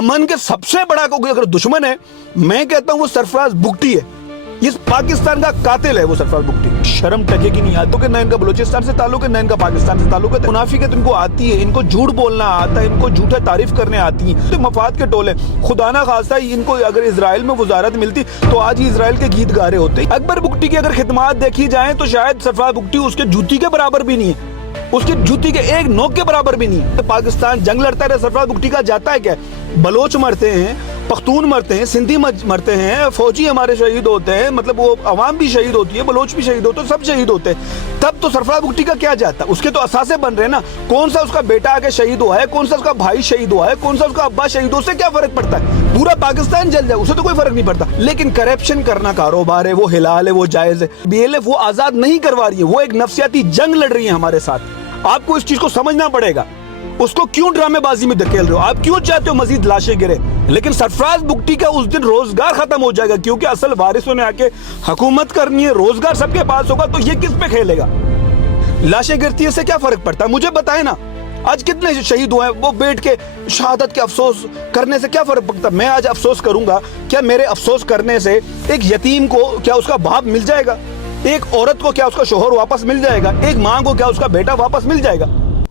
امن کے سب سے بڑا کوئی اگر دشمن ہے میں کہتا ہوں وہ سرفراز بگٹی ہے. اس پاکستان کا قاتل ہے وہ سرفراز بگٹی. شرم ٹکے گی نہیں آتی کہ نہ ان کا بلوچستان سے تعلق ہے نہ ان کا پاکستان سے تعلق ہے. منافقت ان کو آتی ہے, ان کو جھوٹ بولنا آتا ہے, ان کو جھوٹے تعریف کرنے آتی ہیں. تو مفاد کے ٹولے خدا نہ خواستہ ان کو اگر اسرائیل میں وزارت ملتی تو آج ہی اسرائیل کے گیت گارے ہوتے. اکبر بگٹی کی اگر خدمات دیکھی جائیں تو شاید سرفراز بگٹی اس کے جوتی کے برابر بھی نہیں ہے, اس کی جوتی کے ایک نوک کے برابر بھی نہیں. پاکستان جنگ لڑتا ہے, سرفراز بگٹی کا جاتا ہے کیا؟ بلوچ مرتے ہیں, پختون مرتے ہیں, سندھی مرتے ہیں, فوجی ہمارے شہید ہوتے ہیں, مطلب وہ عوام بھی شہید ہوتی ہے, بلوچ بھی شہید ہوتے ہیں, سب شہید ہوتے ہیں. تب تو سرفراز بگٹی کا کیا جاتا؟ اس کے تو اثاثے بن رہے ہیں نا. کون سا اس کا بیٹا آگے شہید ہوا ہے, کون سا اس کا بھائی شہید ہوا ہے, کون سا اس کا ابا شہید ہو, اس سے کیا فرق پڑتا ہے؟ پورا پاکستان جل جائے اسے تو کوئی فرق نہیں پڑتا. لیکن کرپشن کرنا کاروبار ہے, وہ حلال ہے, وہ جائز ہے. بی ایل ایف وہ آزاد نہیں کروا رہی ہے, وہ ایک نفسیاتی جنگ لڑ رہی ہے ہمارے ساتھ. آپ کو اس چیز کو سمجھنا پڑے گا. اس کو کیوں ڈرامے بازی میں دھکیل رہے ہو, آپ کیوں چاہتے ہو مزید لاشیں گرے؟ لیکن سرفراز بگٹی کا اس دن روزگار ختم ہو جائے گا, کیونکہ اصل وارثوں نے آ کے حکومت کرنی ہے, روزگار سب کے پاس ہوگا, تو یہ کس پہ کھیلے گا؟ لاشیں گرتی ہے, اس سے کیا فرق پڑتا ہے؟ مجھے بتائیں نا, آج کتنے شہید ہوئے ہیں, وہ بیٹھ کے شہادت کے افسوس کرنے سے کیا فرق پڑتا ہے؟ میں آج افسوس کروں گا, کیا میرے افسوس کرنے سے ایک یتیم کو کیا اس کا باپ مل جائے گا؟ ایک عورت کو کیا اس کا شوہر واپس مل جائے گا؟ ایک ماں کو کیا اس کا بیٹا واپس مل جائے گا؟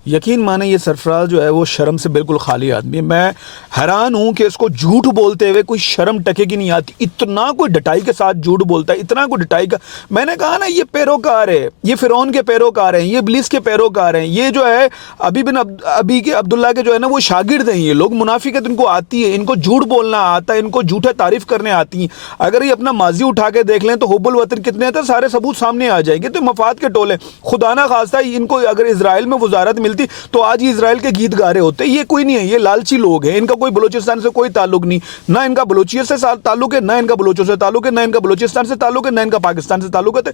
یقین مانے یہ سرفراز جو ہے وہ شرم سے بالکل خالی آدمی ہے. میں حیران ہوں کہ اس کو جھوٹ بولتے ہوئے کوئی شرم ٹکے گی نہیں آتی. اتنا کوئی ڈٹائی کے ساتھ جھوٹ بولتا ہے, اتنا کوئی ڈٹائی کا. میں نے کہا نا, یہ پیروکار ہے, یہ فرعون کے پیروکار ہیں, یہ ابلیس کے پیروکار ہیں. یہ جو ہے ابی کے عبداللہ کے جو ہے نا وہ شاگرد ہیں. یہ لوگ منافقت ان کو آتی ہے, ان کو جھوٹ بولنا آتا ہے, ان کو جھوٹے تعریف کرنے آتی ہیں. اگر یہ اپنا ماضی اٹھا کے دیکھ لیں تو حب الوطن کتنے تھے, سارے ثبوت سامنے آ جائیں گے. تو مفاد کے ٹولے خدا نہ خواستہ ان کو اگر اسرائیل میں وزارت ملتی تو آج ہی اسرائیل کے گیت گارے ہوتے. یہ کوئی نہیں ہے, یہ لالچی لوگ ہیں. ان کا کوئی بلوچستان سے کوئی تعلق نہیں, نہ ان کا بلوچیت سے تعلق ہے, نہ ان کا بلوچوں سے تعلق ہے, نہ ان کا بلوچستان سے تعلق ہے, نہ ان کا پاکستان سے تعلق ہے.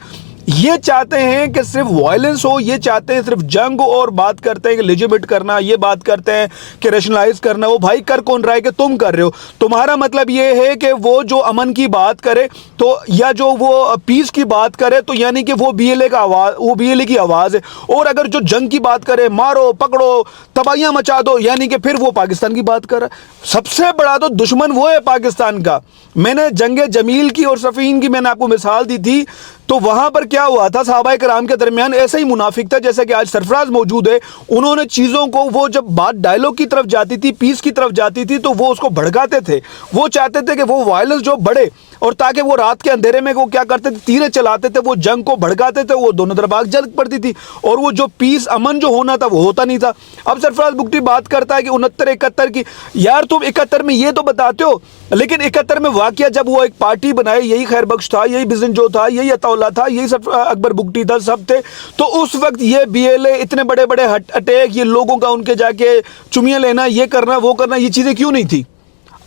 یہ چاہتے ہیں کہ صرف وائلنس ہو, یہ چاہتے ہیں صرف جنگ ہو, اور بات کرتے ہیں کہ لیجیمیٹ کرنا, یہ بات کرتے ہیں کہ ریشنلائز کرنا. وہ بھائی کر کون رہا ہے کہ تم کر رہے ہو. تمہارا مطلب یہ ہے کہ وہ جو امن کی بات کرے تو یا جو وہ پیس کی بات کرے تو یعنی کہ وہ بی ایل اے کا آواز, وہ بی ایل اے کی آواز ہے. اور اگر جو جنگ کی بات کرے, مارو پکڑو تباہیاں مچا دو, یعنی کہ پھر وہ پاکستان کی بات کر رہا ہے. سب سے بڑا تو دشمن وہ ہے پاکستان کا. میں نے جنگ جمیل کی اور صفین کی میں نے آپ کو مثال دی تھی, تو وہاں پر کیا ہوا تھا, صحابہ کرام کے درمیان ایسا ہی منافق تھا جیسا کہ آج سرفراز موجود ہے. انہوں نے چیزوں کو, وہ جب بات ڈائلوگ کی طرف جاتی تھی, پیس کی طرف جاتی تھی, تو وہ اس کو بھڑکاتے تھے. وہ چاہتے تھے کہ وہ وائلنس جو بڑھے, اور تاکہ وہ رات کے اندھیرے میں وہ کیا کرتے تھے, تیریں چلاتے تھے, وہ جنگ کو بھڑکاتے تھے, وہ دونوں طرف آگ جلک پڑتی تھی, اور وہ جو پیس امن جو ہونا تھا وہ ہوتا نہیں تھا. اب سرفراز بگٹی بات کرتا ہے کہ 69-71 کی. یار تم 71 میں یہ تو بتاتے ہو, لیکن 71 میں واقعہ جب وہ ایک پارٹی بنائے, یہی خیر بخش تھا, یہی بزنجو تھا, یہی عطا اللہ تھا, یہی اکبر بگٹی تھا, سب تھے. تو اس وقت یہ بی ایل اے اتنے بڑے بڑے اٹیک, یہ لوگوں کا ان کے جا کے چمیاں لینا, یہ کرنا وہ کرنا, یہ چیزیں کیوں نہیں تھی؟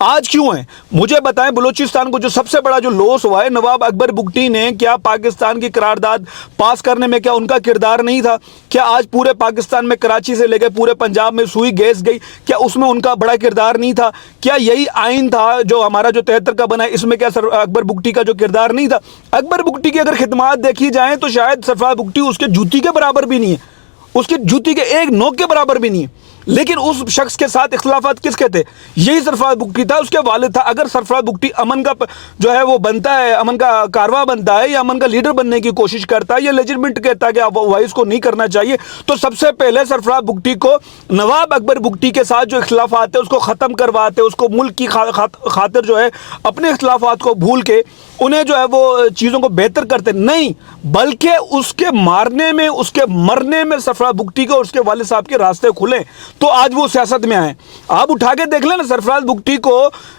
آج کیوں ہیں؟ مجھے بتائیں. بلوچستان کو جو سب سے بڑا جو لوس ہوا ہے, نواب اکبر بگٹی نے کیا پاکستان کی قرارداد پاس کرنے میں کیا ان کا کردار نہیں تھا؟ کیا آج پورے پاکستان میں کراچی سے لے کے پورے پنجاب میں سوئی گیس گئی, کیا اس میں ان کا بڑا کردار نہیں تھا؟ کیا یہی آئین تھا جو ہمارا جو 73 کا بنا ہے, اس میں کیا اکبر بگٹی کا جو کردار نہیں تھا؟ اکبر بگٹی کی اگر خدمات دیکھی جائیں تو شاید سرفراز بگٹی اس کے جوتی کے برابر بھی نہیں ہے, اس کی جوتی کے ایک نوک کے برابر بھی نہیں ہے. لیکن اس شخص کے ساتھ اختلافات کس کے تھے؟ یہی سرفراز بگٹی تھا, اس کے والد تھا. اگر سرفراز بگٹی امن کا جو ہے وہ بنتا ہے, امن کا کارواں بنتا ہے, یا امن کا لیڈر بننے کی کوشش کرتا ہے, یا لیجٹمیٹ کہتا ہے کہ اب وائس کو نہیں کرنا چاہیے, تو سب سے پہلے سرفراز بگٹی کو نواب اکبر بگٹی کے ساتھ جو اختلافات ہیں اس کو ختم کرواتے, اس کو ملک کی خاطر جو ہے اپنے اختلافات کو بھول کے انہیں جو ہے وہ چیزوں کو بہتر کرتے نہیں, بلکہ اس کے مارنے میں, اس کے مرنے میں سرفراز بگٹی کو اور اس کے والد صاحب کے راستے کھلے, تو آج وہ سیاست میں آئے. آپ اٹھا کے دیکھ لیں نا, سرفراز بگٹی کو,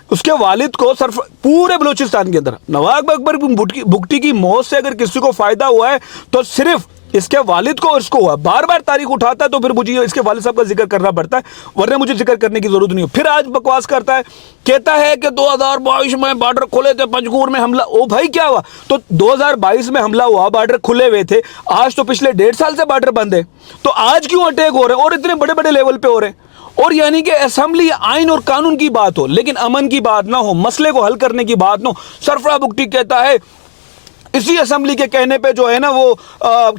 اس کے والد کو, پورے بلوچستان کے اندر نواب اکبر بگٹی کی موت سے اگر کسی کو فائدہ ہوا ہے تو صرف اس کے والد کو اور اس کو ہوا. بار بار تاریخ اٹھاتا ہے تو پھر مجھے اس کے والد صاحب کا ذکر کرنا پڑتا ہے, ورنہ مجھے ذکر کرنے کی ضرورت نہیں ہو. پھر آج بکواس کرتا ہے, کہتا ہے کہ 2022 میں بارڈر کھلے تھے, پنجگور میں حملہ. او بھائی کیا ہوا؟ تو 2022 میں حملہ ہوا, بارڈر کھلے ہوئے تھے. آج تو پچھلے 1.5 سال سے بارڈر بند ہے, تو آج کیوں اٹیک ہو رہے ہیں اور اتنے بڑے بڑے لیول پہ ہو رہے ہیں؟ اور یعنی کہ اسمبلی, آئین اور قانون کی بات ہو لیکن امن کی بات نہ ہو, مسئلے کو حل کرنے کی بات نہ ہو. سرفراز بگٹی کہتا ہے اسی اسمبلی کے کہنے پہ جو ہے نا وہ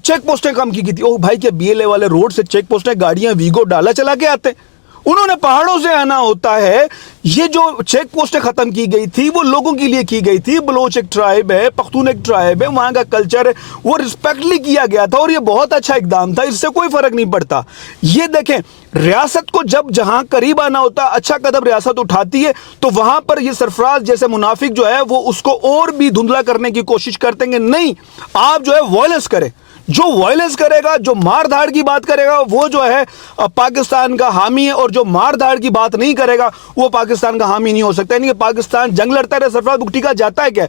چیک پوسٹیں کم کی تھی. او بھائی کیا بی ایل اے والے روڈ سے چیک پوسٹیں گاڑیاں ویگو ڈالا چلا کے آتے ہیں؟ انہوں نے پہاڑوں سے آنا ہوتا ہے. یہ جو چیک پوسٹیں ختم کی گئی تھی وہ لوگوں کے لیے کی گئی تھی. بلوچ ایک ٹرائب ہے, پختون ایک ٹرائب ہے, وہاں کا کلچر ہے, وہ ریسپیکٹلی کیا گیا تھا اور یہ بہت اچھا اقدام تھا, اس سے کوئی فرق نہیں پڑتا. یہ دیکھیں, ریاست کو جب جہاں قریب آنا ہوتا ہے اچھا قدم ریاست اٹھاتی ہے, تو وہاں پر یہ سرفراز جیسے منافق جو ہے وہ اس کو اور بھی دھندلا کرنے کی کوشش کرتے ہیں. نہیں, آپ جو ہے وائلنس کریں. جو وائلنس کرے گا, جو مار دھاڑ کی بات کرے گا, وہ جو ہے پاکستان کا حامی ہے, اور جو مار دھاڑ کی بات نہیں کرے گا وہ پاکستان کا حامی نہیں ہو سکتا. یعنی کہ پاکستان جنگ لڑتا ہے. سرفراز بگٹی کا جاتا ہے کیا؟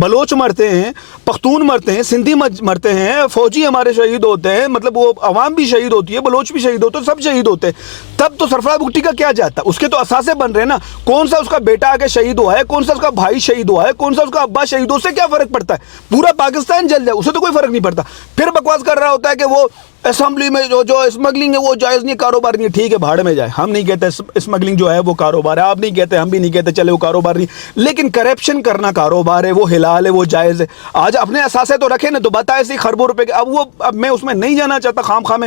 بلوچ مرتے ہیں, پختون مرتے ہیں, سندھی مرتے ہیں, فوجی ہمارے شہید ہوتے ہیں, مطلب وہ عوام بھی شہید ہوتی ہے, بلوچ بھی شہید ہوتے ہیں, سب شہید ہوتے ہیں. تب تو سرفراز بگٹی کا کیا جاتا ہے؟ اس کے تو اثاثے بن رہے ہیں نا. کون سا اس کا بیٹا آ کے شہید ہوا ہے, کون سا اس کا بھائی شہید ہوا ہے, کون سا اس کا ابا شہید ہو, اس سے کیا فرق پڑتا ہے؟ پورا پاکستان جل جائے, اسے تو کوئی فرق نہیں پڑتا. پھر بکواس کر رہا ہوتا ہے کہ وہ اسمبلی میں جو اسمگلنگ ہے وہ جائز نہیں, کاروبار نہیں. ٹھیک ہے, بھاڑ میں جائے. ہم نہیں کہتے اسمگلنگ جو ہے وہ کاروبار ہے, آپ نہیں کہتے, ہم بھی نہیں کہتے, چلے وہ کاروبار نہیں. لیکن کرپشن کرنا کاروبار ہے, وہ حلال ہے, وہ جائز ہے. آج اپنے اثاثے تو رکھے نا, تو بتا ایسے خربوں روپے کے. اب میں اس میں نہیں جانا چاہتا, خام خواہ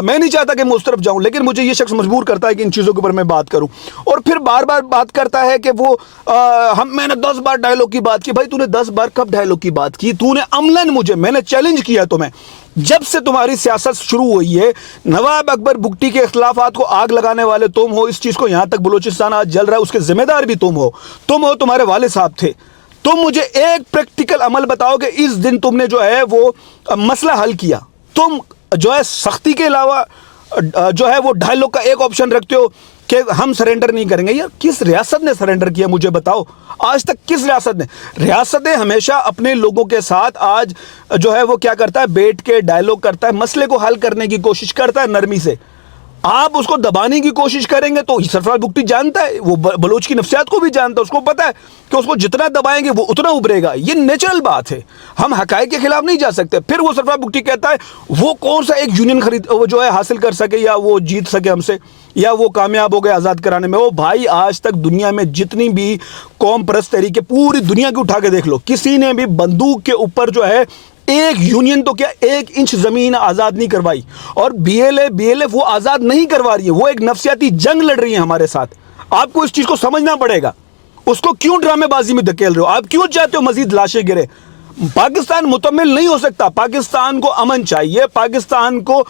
میں نہیں چاہتا کہ میں اس طرف جاؤں, لیکن مجھے یہ شخص مجبور کرتا ہے کہ ان چیزوں کے اوپر میں بات کروں. اور پھر بار بار بات کرتا ہے کہ وہ میں نے 10 بار ڈائلاگ کی بات کی. بھائی تو نے 10 بار کب ڈائلاگ کی بات کی؟ تو نے عملاً میں نے چیلنج کیا تمہیں. جب سے تمہاری سیاست شروع ہوئی ہے, نواب اکبر بگٹی کے اختلافات کو آگ لگانے والے تم ہو. اس چیز کو یہاں تک بلوچستان آج جل رہا ہے, اس کے ذمہ دار بھی تم ہو, تمہارے والد صاحب تھے. تم مجھے ایک پریکٹیکل عمل بتاؤ کہ اس دن تم نے جو ہے وہ مسئلہ حل کیا. تم جو ہے سختی کے علاوہ جو ہے وہ ڈائلاگ کا ایک آپشن رکھتے ہو کہ ہم سرنڈر نہیں کریں گے. یار کس ریاست نے سرنڈر کیا مجھے بتاؤ؟ آج تک کس ریاست نے؟ ریاستیں ہمیشہ اپنے لوگوں کے ساتھ آج جو ہے وہ کیا کرتا ہے, بیٹھ کے ڈائلاگ کرتا ہے, مسئلے کو حل کرنے کی کوشش کرتا ہے نرمی سے. آپ اس کو دبانے کی کوشش کریں گے تو سرفراز بگٹی جانتا ہے, وہ بلوچ کی نفسیات کو بھی جانتا ہے, اس کو پتا ہے کہ اس کو جتنا دبائیں گے وہ اتنا ابھرے گا. یہ نیچرل بات ہے, ہم حقائق کے خلاف نہیں جا سکتے. پھر وہ سرفراز بگٹی کہتا ہے وہ کون سا ایک یونین وہ جو ہے حاصل کر سکے یا وہ جیت سکے ہم سے, یا وہ کامیاب ہو گئے آزاد کرانے میں. وہ بھائی آج تک دنیا میں جتنی بھی قوم پرست تحریک پوری دنیا کی اٹھا کے دیکھ لو, کسی نے بھی بندوق کے اوپر جو ہے ایک یونین تو کیا 1 انچ زمین آزاد نہیں کروائی. اور بی ایل ایف وہ آزاد نہیں کروا رہی ہے, وہ ایک نفسیاتی جنگ لڑ رہی ہے ہمارے ساتھ. آپ کو اس چیز کو سمجھنا پڑے گا. اس کو کیوں ڈرامے بازی میں دھکیل رہے ہو؟ آپ کیوں چاہتے ہو مزید لاشیں گرے؟ پاکستان مکمل نہیں ہو سکتا. پاکستان کو امن چاہیے, پاکستان کو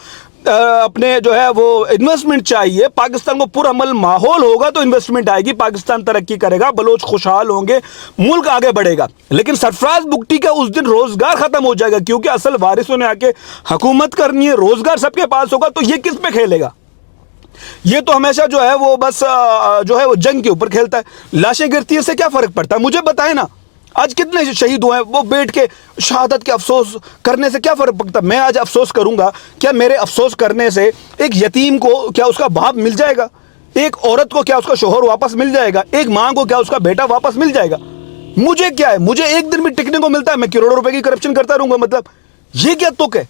اپنے جو ہے وہ انویسٹمنٹ چاہیے. پاکستان کو پرامن ماحول ہوگا تو انویسٹمنٹ آئے گی, پاکستان ترقی کرے گا, بلوچ خوشحال ہوں گے, ملک آگے بڑھے گا. لیکن سرفراز بگٹی کا اس دن روزگار ختم ہو جائے گا, کیونکہ اصل وارثوں نے آ کے حکومت کرنی ہے, روزگار سب کے پاس ہوگا, تو یہ کس پہ کھیلے گا؟ یہ تو ہمیشہ جو ہے وہ بس جو ہے وہ جنگ کے اوپر کھیلتا ہے. لاشیں گرتی ہے, اس سے کیا فرق پڑتا ہے؟ مجھے بتائیں نا, آج کتنے شہید ہوئے ہیں؟ وہ بیٹھ کے شہادت کے افسوس کرنے سے کیا فرق پڑتا ہے؟ میں آج افسوس کروں گا, کیا میرے افسوس کرنے سے ایک یتیم کو کیا اس کا باپ مل جائے گا؟ ایک عورت کو کیا اس کا شوہر واپس مل جائے گا؟ ایک ماں کو کیا اس کا بیٹا واپس مل جائے گا؟ مجھے کیا ہے, مجھے ایک دن بھی ٹکنے کو ملتا ہے, میں کروڑوں روپے کی کرپشن کرتا رہوں گا. مطلب یہ کیا تک ہے؟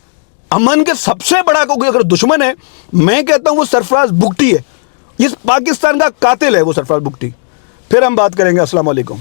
امن کے سب سے بڑا اگر دشمن ہے, میں کہتا ہوں وہ سرفراز بگٹی ہے. اس پاکستان کا قاتل ہے وہ سرفراز بگٹی. پھر ہم بات کریں گے. السلام علیکم.